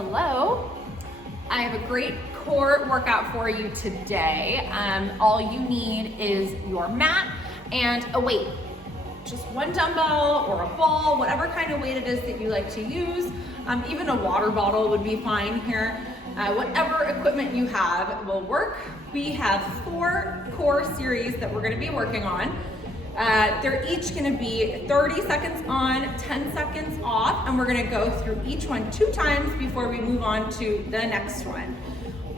Hello. I have a great core workout for you today. All you need is your mat and a weight. Just one dumbbell or a ball, whatever kind of weight it is that you like to use. Even a water bottle would be fine here. Whatever equipment you have will work. We have 4 core series that we're gonna be working on. They're each gonna be 30 seconds on, 10 seconds off, and we're gonna go through each one 2 times before we move on to the next one.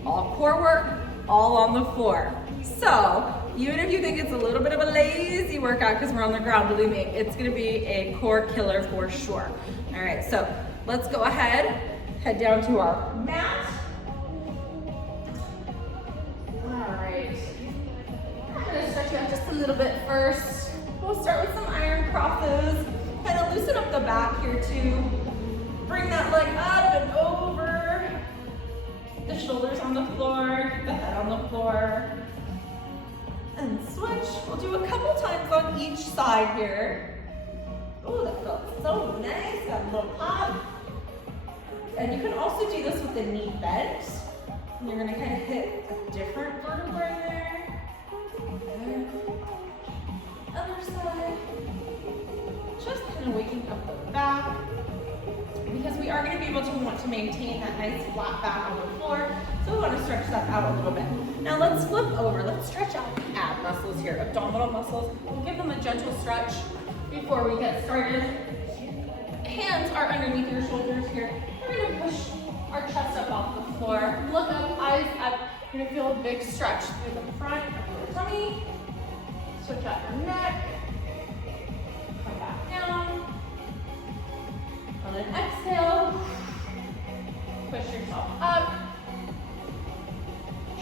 All core work, all on the floor. So, even if you think it's a little bit of a lazy workout because we're on the ground, believe me, it's gonna be a core killer for sure. All right, so let's go ahead, head down to our mat. All right, I'm gonna stretch you out just a little bit first. We'll start with some iron crosses. Kind of loosen up the back here too. Bring that leg up and over. The shoulders on the floor, the head on the floor. And switch. We'll do a couple times on each side here. Oh, that felt so nice. Got a little pop. And you can also do this with the knee bent. And you're gonna kind of hit a different vertebrae there. Okay. Other side. Just kind of waking up the back. Because we are going to be able to want to maintain that nice flat back on the floor. So we want to stretch that out a little bit. Now let's flip over. Let's stretch out the ab muscles here, abdominal muscles. We'll give them a gentle stretch before we get started. Hands are underneath your shoulders here. We're going to push our chest up off the floor. Look up, eyes up. You're going to feel a big stretch through the front of your tummy. Switch out your neck. Come back down. On an exhale, push yourself up.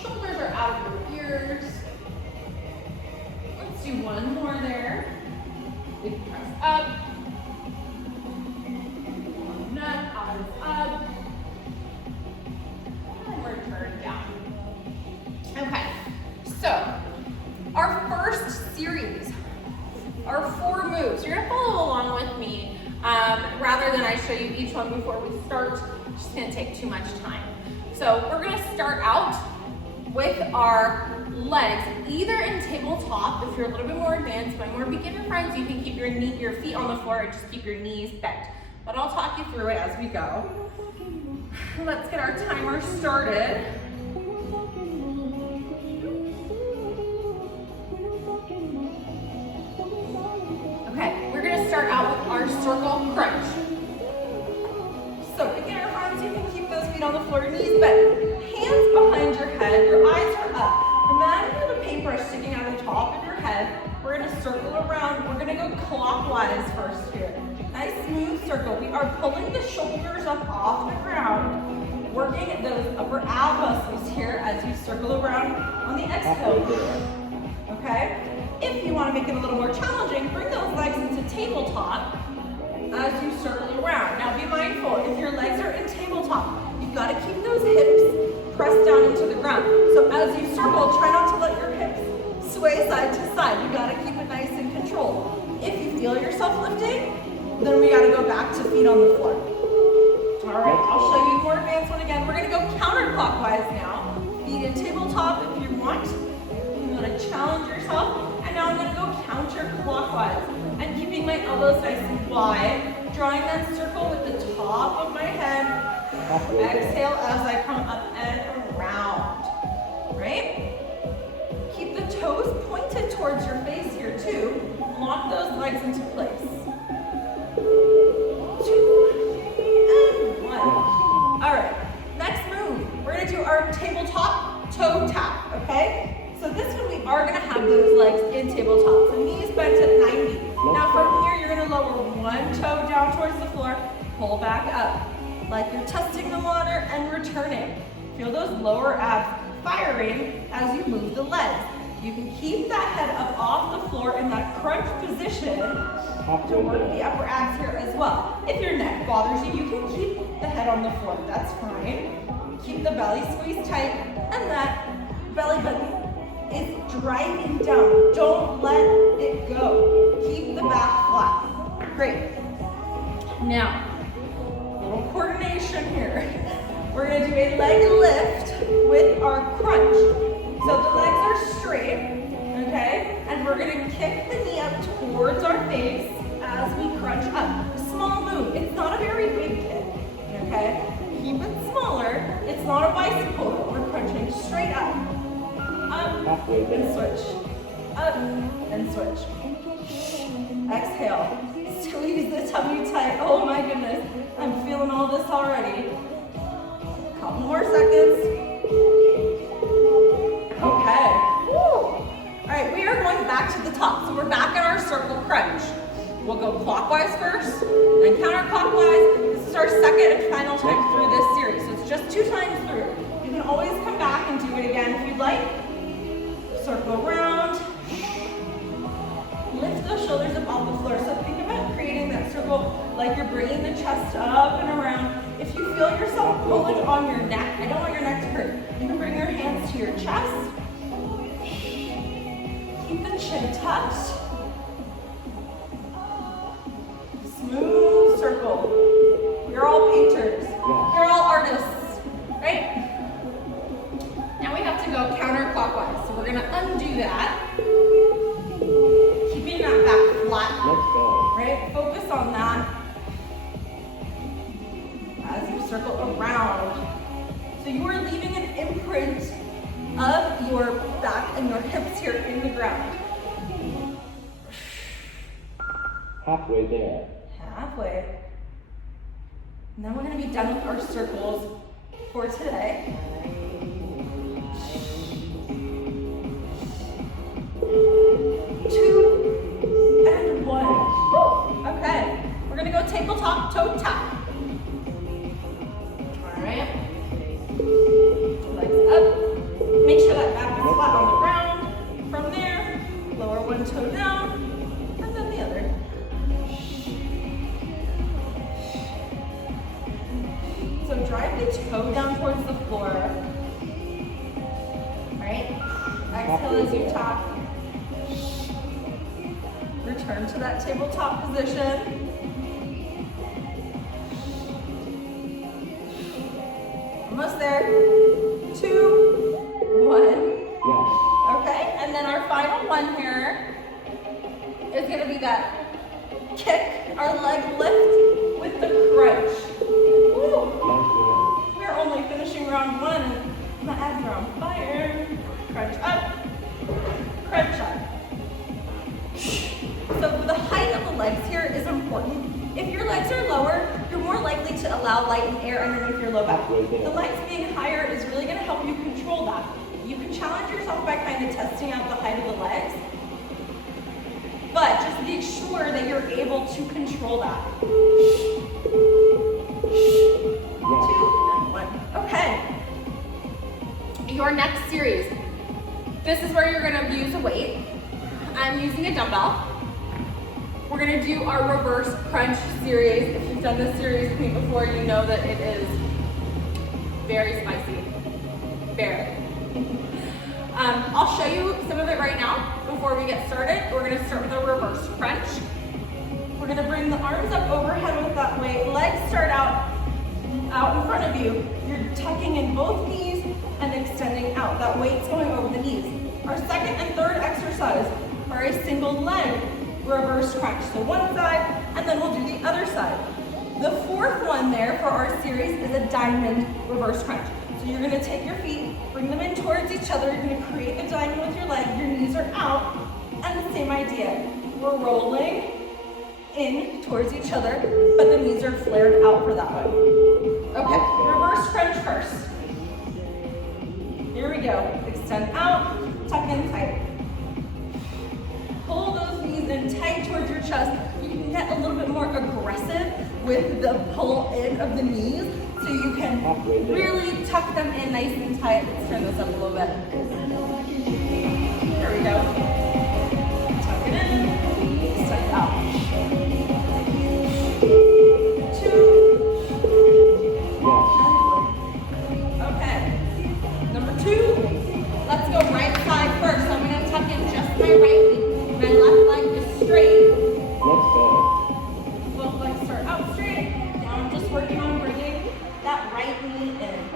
Shoulders are out of your ears. Let's do one more there. We can press up. Neck, eyes up. And return down. Okay, so our first series are 4 moves. You're gonna follow along with me. Rather than I show you each one before we start, it's just gonna take too much time. So we're gonna start out with our legs, either in tabletop, if you're a little bit more advanced. My more beginner friends, you can keep your feet on the floor and just keep your knees bent. But I'll talk you through it as we go. Let's get our timer started. Okay, we're gonna start out with our circle crunch. So beginner friends, you can keep those feet on the floor, knees bent, hands behind your head, your eyes are up. Imagine you have a paintbrush sticking out of the top of your head. We're gonna circle around. We're gonna go clockwise first here. Nice smooth circle. We are pulling the shoulders up off the ground, working those upper ab muscles here as you circle around on the exhale here. Okay? If you want to make it a little more challenging, bring those legs into tabletop as you circle around. Now be mindful, if your legs are in tabletop, you've got to keep those hips pressed down into the ground. So as you circle, try not to let your hips sway side to side. You got to keep it nice and controlled. If you feel yourself lifting, then we got to go back to feet on the floor. All right, I'll show you the more advanced one again. We're going to go counterclockwise now. Feet in tabletop if you want. You want to challenge yourself. And now I'm going to go counterclockwise. I'm keeping my elbows nice and wide, drawing that circle with the top of my head. Exhale as I come up and around. Right? Keep the toes pointed towards your face here too. Lock those legs into place. 2, 3, and 1. All right, next move. We're going to do our tabletop toe tap, okay? So this one, we are gonna have those legs in tabletop. So knees bent at 90. Now from here, you're gonna lower one toe down towards the floor, pull back up. Like you're testing the water and returning. Feel those lower abs firing as you move the legs. You can keep that head up off the floor in that crunch position to work the upper abs here as well. If your neck bothers you, you can keep the head on the floor, that's fine. Keep the belly squeezed tight and that belly button is driving down. Don't let it go. Keep the back flat. Great. Now, a little coordination here. we're gonna do a leg lift with our crunch. So the legs are straight, okay? And we're gonna kick the knee up towards our face as we crunch up. A small move, it's not a very big kick, okay? Keep it smaller. It's not a bicycle. We're crunching straight up. Up and switch. Up and switch. Exhale. Squeeze the tummy tight. Oh my goodness. I'm feeling all this already. Couple more seconds. Okay. Woo. All right, we are going back to the top. So we're back in our circle crunch. We'll go clockwise first, then counterclockwise. This is our second and final time through this series. So it's just 2 times through. You can always come back and do it again if you'd like. Circle around. Lift the shoulders up off the floor. So think about creating that circle like you're bringing the chest up and around. If you feel yourself pulling on your neck, I don't want your neck to hurt. You can bring your hands to your chest. Keep the chin tucked. Smooth circle. You're all painters. You're all artists, right? Now we have to go counterclockwise. So we're gonna undo that. Keeping that back flat. Let's go. Right? Focus on that. As you circle around. So you are leaving an imprint of your back and your hips here in the ground. Halfway there. Halfway. And then we're going to be done with our circles for today. 2 and 1. Okay. We're going to go tabletop toe tap. All right. Legs up. Make sure that back is flat on the ground. From there, lower one toe down, and then the other. So drive the toe down towards the floor. All right. Exhale as you tap. Return to that tabletop position. Almost there. 2, 1. Yes. Okay, and then our final one here is going to be that kick, our leg lift with the crunch. Woo. We're only finishing round 1 and my abs are on fire. Crunch up, crunch up. So the height of the legs here is important. If your legs are lower, you're more likely to allow light and air underneath your low back. The legs being higher is really going to help you control that. You can challenge yourself by kind of testing out the height of the legs, but just make sure that you're able to control that. 2 and 1. Okay. Your next series. This is where you're going to use a weight. I'm using a dumbbell. We're going to do our reverse crunch series. If you've done this series with me before, you know that it is very spicy. Very. I'll show you some of it right now before we get started. We're going to start with a reverse crunch. We're going to bring the arms up overhead with that weight. Legs start out in front of you. You're tucking in both knees and extending out. That weight's going over the knees. Our second and third exercise are a single leg reverse crunch. So one side, and then we'll do the other side. The fourth one there for our series is a diamond reverse crunch. So you're going to take your feet, bring them in towards each other. You're going to create the diamond with your leg. Your knees are out, and the same idea. We're rolling in towards each other, but the knees are flared out for that one. Okay, reverse crunch first. Here we go. Extend out, tuck in tight. Pull those knees in tight towards your chest. You can get a little bit more aggressive with the pull in of the knees, so you can really tuck them in nice and tight. Let's turn this up a little bit. There we go. Tuck it in, extend out. 2. Okay. Number 2. Let's go right side first. I'm going to tuck in just my right knee. My left leg is straight. Let's go. Both legs start out straight. Now I'm just working on bringing that right knee in.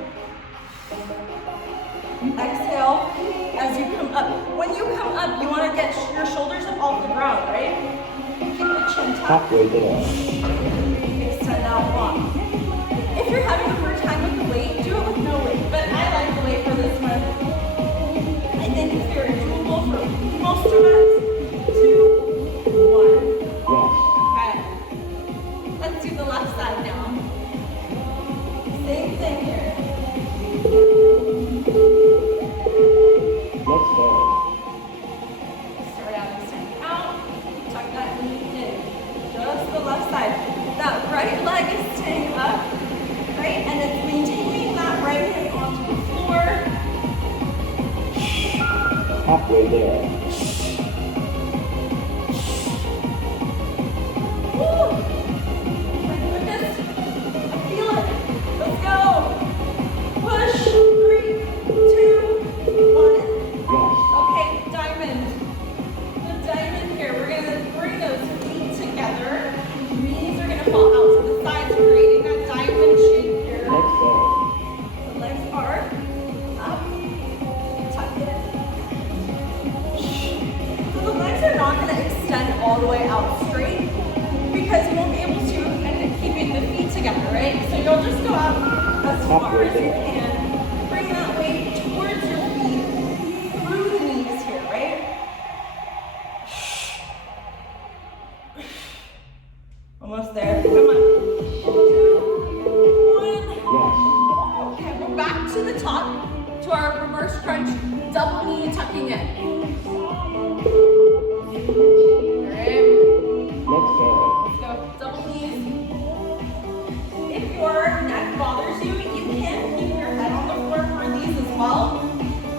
coming up. When you come up, you want to get your shoulders up off the ground, right? Keep the chin tucked. Halfway there. Extend out long. If you're having a hard time with the weight, do it with no weight. But I like the weight for this one. I think it's very doable for most of us. 2, 1. Yes. Okay. Let's do the left side now. Same thing here. Let's go. Start out, extend out. Tuck that knee in. Just the left side. That right leg is staying up, right? And it's maintaining that right hip onto the floor. Halfway there. Woo! My goodness. I feel it. Let's go. Push. 3, 2, 1. Yes. Okay, diamond. The diamond here. We're going to bring those feet together. Knees are going to fall out to the sides, creating that diamond shape here. Let's go. The legs are up. Tuck it. So the legs are not going to extend all the way out straight because you won't be able to end up keeping the feet together, right? So you'll just go out as far as you can. Bring that weight towards your feet through the knees here, right? Almost there. Come on. 2, 1. Yes. Okay, we're back to the top, to our reverse crunch, double knee tucking in. Alright, Let's go. let's go, double knees. If your neck bothers you, you can keep your head on the floor for these as well.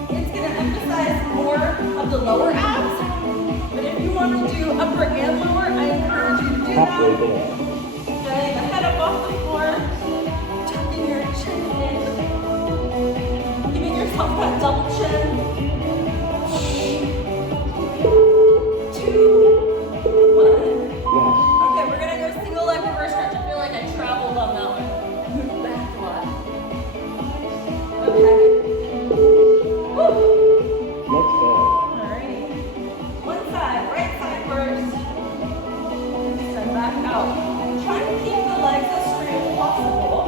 It's going to emphasize more of the lower abs, but if you want to do upper and lower, I encourage you to do Halfway that. there. Getting the head up off the floor, tucking your chin in, giving yourself that double chin. 2, 1. Yes. Okay, we're gonna go single leg reverse crunch. I feel like I traveled on that one. Move back a lot. Okay. Woo. Let's go. Alrighty. One side, right side first. Extend back out. Try to keep the legs as straight as possible.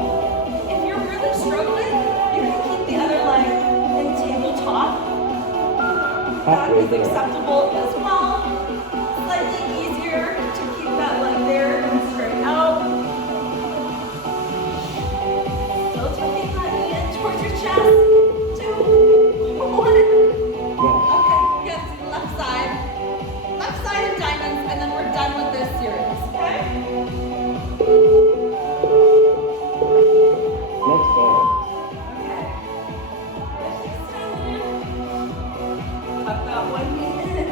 If you're really struggling, you can keep the other leg in tabletop. That Halfway is there. acceptable as well. Slightly easier to keep that leg there and straight out. Still tucking that knee in towards your chest. 2, 1. Yes. Okay, yes, left side. Left side and diamonds, and then we're done with this series, okay? Let's go. Okay. Tuck that one knee in.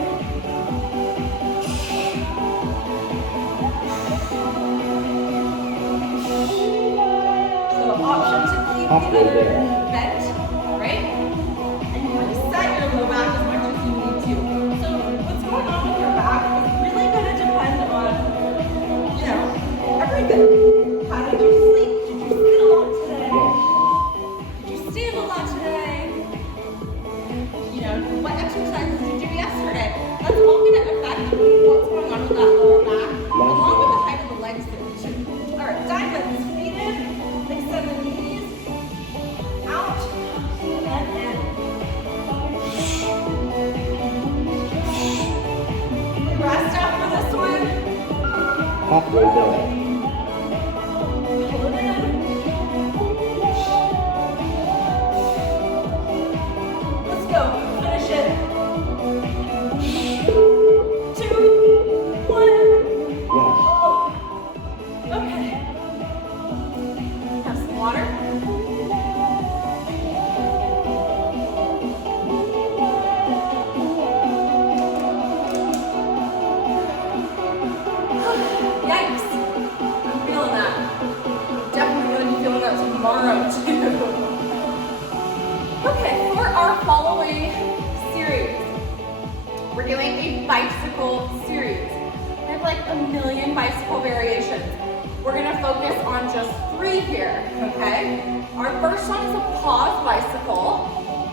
So option to keep the other knee bent, right? And you set your low back as much as you need to. So what's going on with your back is really going to depend on, you know, everything. How did you sleep? Did you sit a lot today? Yes. Did you stand a lot today? You know, what exercises did you do yesterday? That's all going to affect what's going on with that lower back, along with the height of the legs there too. All right, diamonds, feet in, extend the knees, out, and in. We rest after this one. Halfway there. Pull it in. Let's go. Finish it. 2, 1. Yes. Okay. Have some water. Yikes. I'm feeling that. Definitely going to be feeling that tomorrow too. Okay, for our following series, we're doing a bicycle series. We have like a million bicycle variations. We're gonna focus on just 3 here, okay? Our first one is a pause bicycle,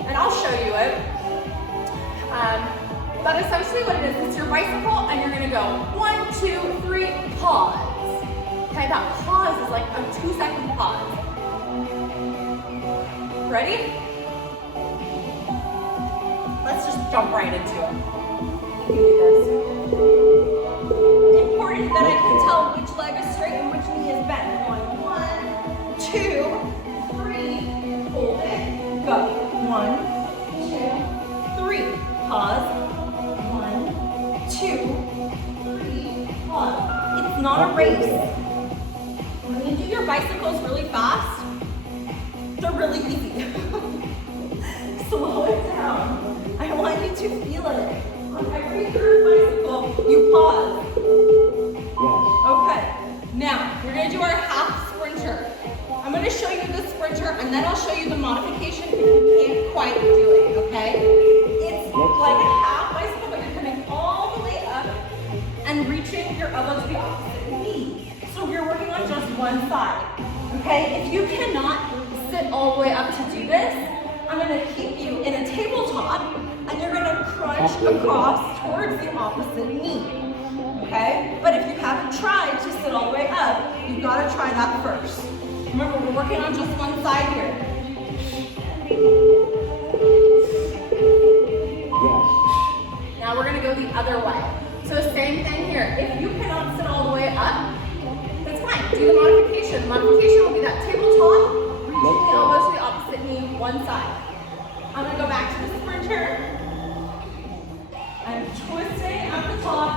and I'll show you it. But essentially what it is, it's your bicycle and you're gonna go 1, 2, 3, pause. Okay, that pause is like a 2-second pause. Ready? Let's just jump right into it. You can do this. Important that I can tell which leg is straight and which knee is bent. Going 1, 2, 3, hold it, go. 1, 2, 3, pause. 1, 2, 3, pause. It's not a race. When you do your bicycles really fast, they're really easy. Slow it down. I want you to feel it. On every third bicycle, you pause. Yes. Okay, now we're gonna do our half sprinter. I'm gonna show you the sprinter and then I'll show you the modification if you can't quite do it, okay? It's like a half bicycle, but you're coming all the way up and reaching your elbow to the opposite knee. So you're working on just one side, okay? If you cannot sit all the way up to do this, I'm gonna keep you in a tabletop and you're gonna crunch across towards the opposite knee, okay? But if you haven't tried to sit all the way up, you've gotta try that first. Remember, we're working on just one side here. Yes. Now we're gonna go the other way. So same thing here. If you cannot sit all the way up, that's fine. Do the modification. The modification will be that tabletop, reaching the elbows to the opposite knee, one side. I'm gonna go back to the sprinter. I'm twisting at the top,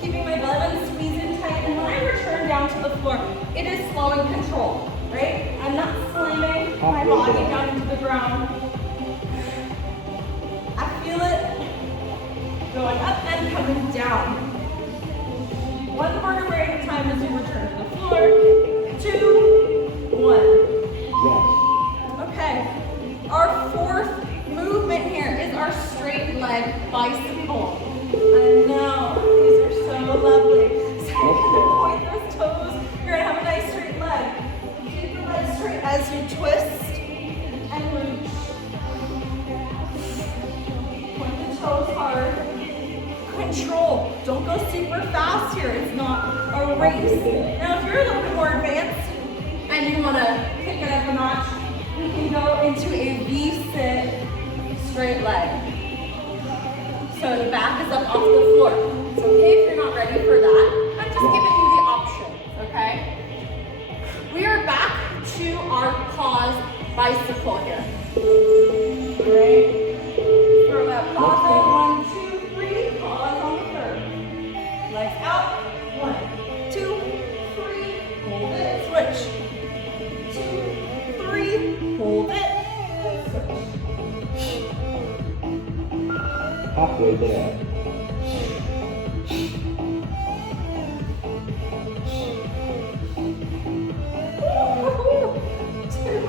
keeping my belly button squeezed in tight, and when I return down to the floor, it is slow and controlled, right? I'm not slamming my body down into the ground. I feel it going up and coming down. One vertebrae at a time as you return to the floor. 2, 1. Yes. Okay, our fourth movement here is our straight leg bicycle. I know, these are so lovely. So you're gonna point those toes, you're gonna have a nice straight leg. Keep your leg straight as you twist and reach. Point the toes hard. Control, don't go super fast here, it's not a race. Now if you're a little bit more advanced and you wanna pick it up a notch, we can go into a V-sit straight leg. So the back is up off the floor. It's okay if you're not ready for that. I'm just giving you the option, okay? We are back to our pause bicycle here. All right? Throw that pause on 1, 2, 3, pause on the third. Legs out, 1, 2, 3, hold it, switch. 2, 3, hold it, switch. Halfway there. Woo-hoo. 2,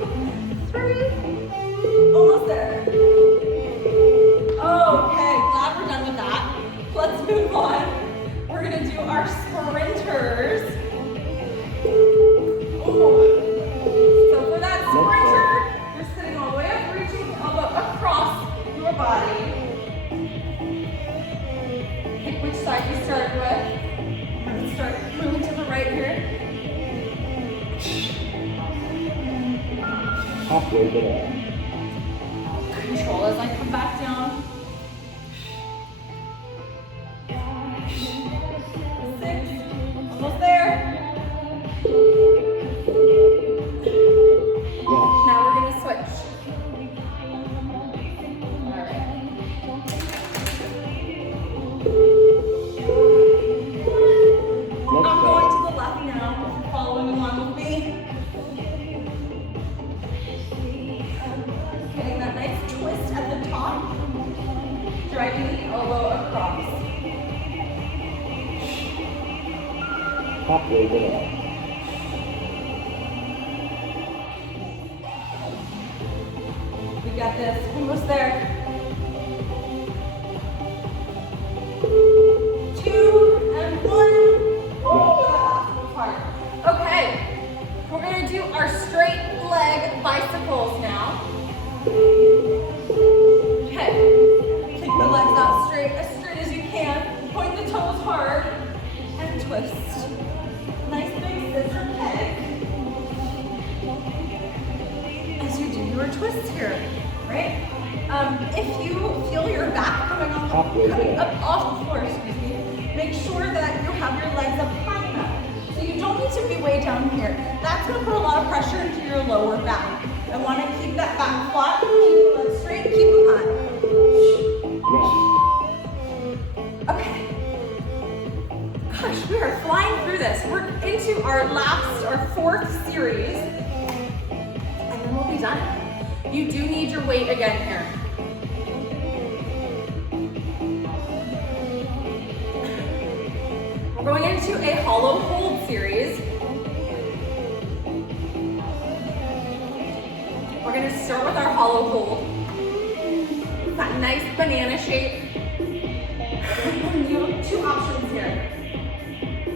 3, almost there. Okay, glad we're done with that. Let's move on. We're gonna do our sprinters. Ooh. So for that sprinter, you're sitting all the way up, reaching the elbow across your body. Pick which side you started with. I'm gonna start moving to the right here. Halfway there. Control as I come back down. 6, almost there. Yes. Now we're gonna switch. All right. I'm going to the left now. If you're following along with me. Getting that nice twist at the top. Driving the elbow across. Halfway there. We got this. Almost there. 2 and 1. Part. Okay. We're gonna do our straight leg bicycles now. Okay. Kick the legs twist. Nice big scissor kick. As you do your twists here, right? If you feel your back coming up off the floor, excuse me, make sure that you have your legs up high enough. So you don't need to be way down here. That's going to put a lot of pressure into your lower back. I want to keep that back flat, keep the legs straight, keep them high. Okay. Gosh, we are flying through this. We're into our fourth series, and then we'll be done. You do need your weight again here. We're going into a hollow hold series. We're going to start with our hollow hold. That nice banana shape. You have two options here.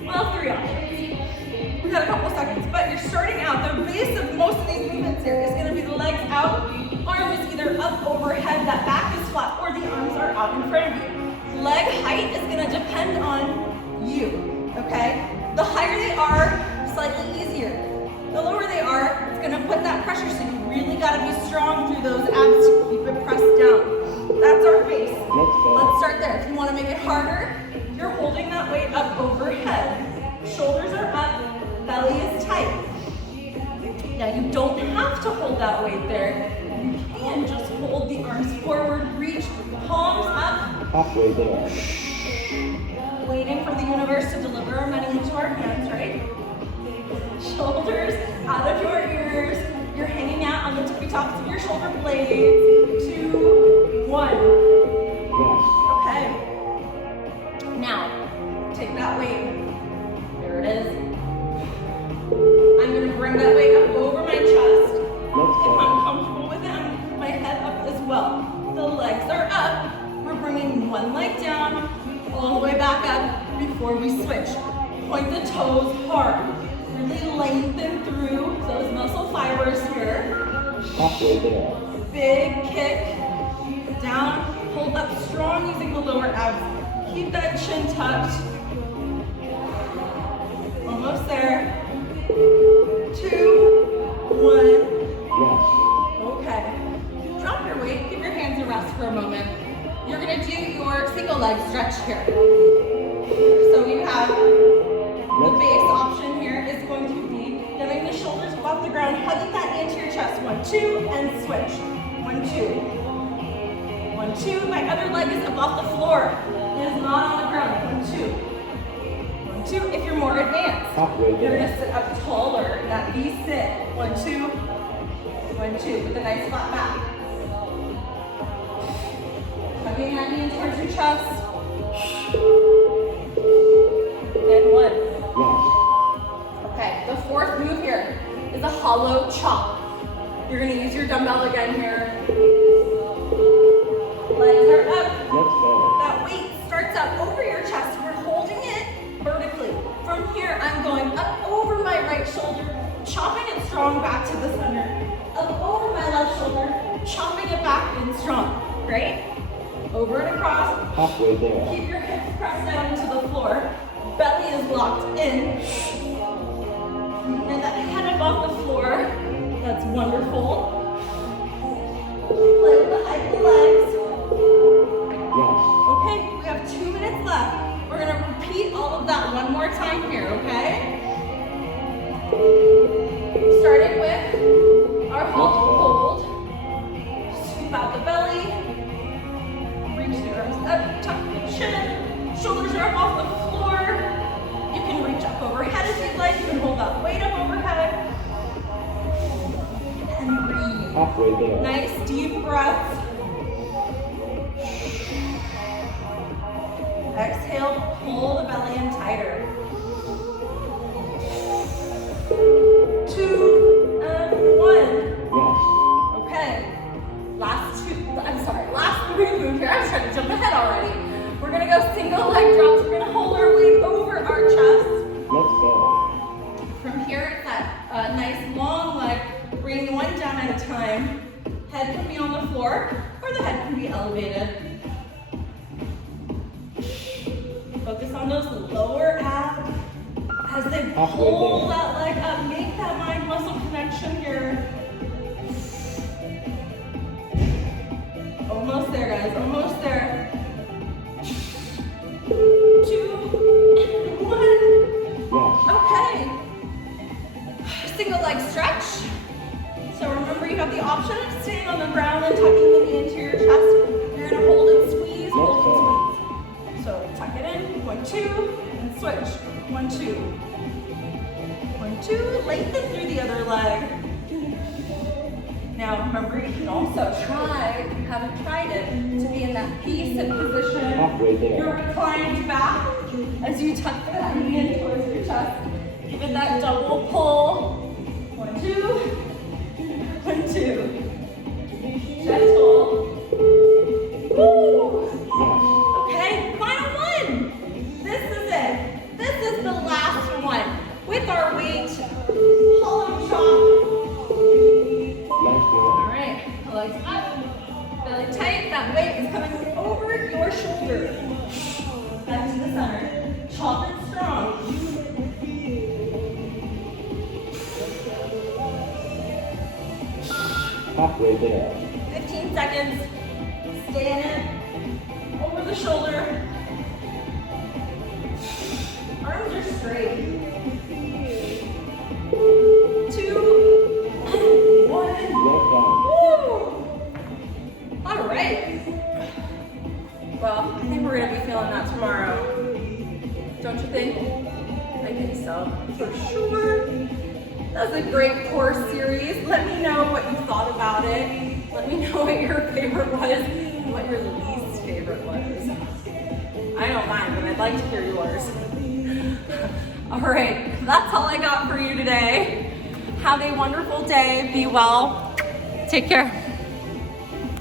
Well, three options. We've got a couple seconds, but you're starting out. The base of most of these movements here is going to be the legs out, arm is either up overhead, that back is flat, or the arms are out in front of you. Leg height is going to depend on you, okay? The higher they are, slightly easier. The lower they are, it's going to put that pressure, so you really got to be strong through those abs to keep it pressed down. That's our base. Let's start there. If you want to make it harder, you're holding that weight up overhead. Shoulders are up, belly is tight. Now you don't have to hold that weight there. You can just hold the arms forward, reach, palms up. Halfway there. Waiting for the universe to deliver our money into our hands, right? Shoulders out of your ears. You're hanging out on the tippy tops of your shoulder blades. 2, 1. Okay. Now, take that weight. There it is. I'm going to bring that weight up over my chest. If I'm comfortable with it, I'm going to put my head up as well. The legs are up. We're bringing one leg down, all the way back up before we switch. Point the toes hard. Really lengthen through those muscle fibers here. Halfway there. Big kick. Down, hold up strong using the lower abs. Keep that chin tucked. Almost there. 2, 1. Okay. Drop your weight, give your hands a rest for a moment. You're gonna do your single leg stretch here. So you have the base option here is going to be getting the shoulders off the ground, hugging that knee into your chest. 1, 2, and switch. 1, 2. 1, 2. My other leg is up off the floor. It is not on the ground. 1, 2. 1, 2. If you're more advanced, you're gonna sit up taller. That V sit. 1, 2. 1, 2. With a nice flat back. Hugging that knee in towards your chest. And 1. Okay, the fourth move here is a hollow chop. You're gonna use your dumbbell again here. Legs are up. That weight starts up over your chest. We're holding it vertically. From here, I'm going up over my right shoulder, chopping it strong back to the center. Up over my left shoulder, chopping it back in strong. Great. Over and across. Halfway there. Keep your hips pressed down into the floor. Belly is locked in. And that head up off the floor. That's wonderful. Play with the height of the legs. Okay, we have 2 minutes left. We're gonna repeat all of that one more time here, okay? Starting with our hollow hold. Scoop out the belly. Reach the arms up, tuck the chin. Shoulders are up off the floor. You can reach up overhead if you'd like. You can hold that weight up overhead. And breathe. Halfway there. Nice deep breaths. Exhale, pull the belly in tighter. 2 and 1. Okay. Last 3 moves here. I'm trying to jump ahead already. We're gonna go single leg drops. We're gonna hold our weight over our chest. Let's go. From here, it's that nice long leg. Bring one down at a time. Head can be on the floor, or the head can be elevated. Focus on those lower abs. As they pull that leg up, make that mind muscle connection here. Almost there, guys, almost there. 2, 1. Okay. Single leg stretch. So remember, you have the option of staying on the ground and tucking the knee into your chest. You're gonna hold and squeeze, hold and squeeze. So tuck it in, 1, 2, and switch. 1, 2. 1, 2, lengthen through the other leg. Now remember, you can also try, if you haven't tried it, to be in that P-sit position. You're reclined back as you tuck that knee in towards your chest. Give it that double pull. 1, 2. 1, 2. Gentle. Woo! Okay, final one. This is it. This is the last one. With our weight, hollow chop. All right, legs up, belly tight. That weight is coming over your shoulder. Back to the center. Chop it strong. Halfway there. 15 seconds. Stay in it. Over the shoulder. Arms are straight. 2, 1. Woo! All right. Well, I think we're gonna be feeling that tomorrow. Don't you think? I think so, for sure. That was a great core series. Let me know what you thought about it. Let me know what your favorite was and what your least favorite was. I don't mind, but I'd like to hear yours. All right, that's all I got for you today. Have a wonderful day. Be well. Take care.